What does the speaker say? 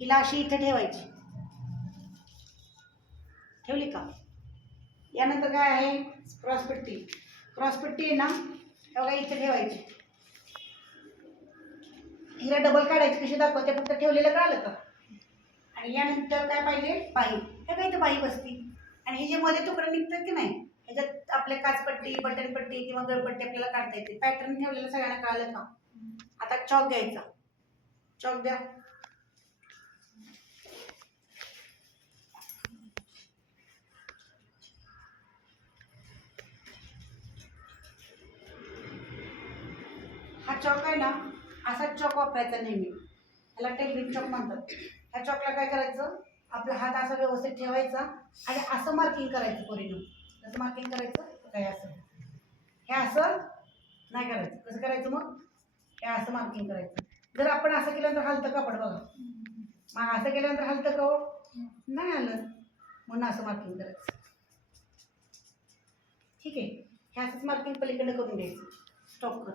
हिला अशी इथं ठेवायची. ठेवली का? यानंतर काय आहे? क्रॉसपट्टी क्रॉसपट्टी आहे ना हे बघा इथं ठेवायची. हिला डबल काढायची कशी दाखवते? फक्त ठेवलेलं कळालं का? आणि यानंतर काय पाहिजे? पायी हे काय इथं बाई बसती? आणि हे जे मध्ये तुकडे निघतात की नाही ह्याच्यात आपल्या काचपट्टी बटनपट्टी किंवा गळपट्टी आपल्याला काढता येते. पॅटर्न ठेवलेलं सगळ्यांना कळालं का? आता चॉक घ्यायचा. चॉक द्या. हा चॉक आहे ना असा चॉक वापरायचा नेहमी. ह्याला टेलिंग चॉक म्हणतात. ह्या चॉकला काय करायचं? आपला हात असा व्यवस्थित ठेवायचा आणि असं मार्किंग करायचं पोरीनं. कसं मार्किंग करायचं काय असं. हे असं नाही करायचं. कसं करायचं मग? हे असं मार्किंग करायचं. जर आपण असं केल्यानंतर हलतं कापड बघा. मग असं केल्यानंतर हलतं का हो? नाही आलं म्हणून असं मार्किंग करायचं. ठीक आहे. हे असंच मार्किंग पलीकडे करून घ्यायचं. स्टॉप कर.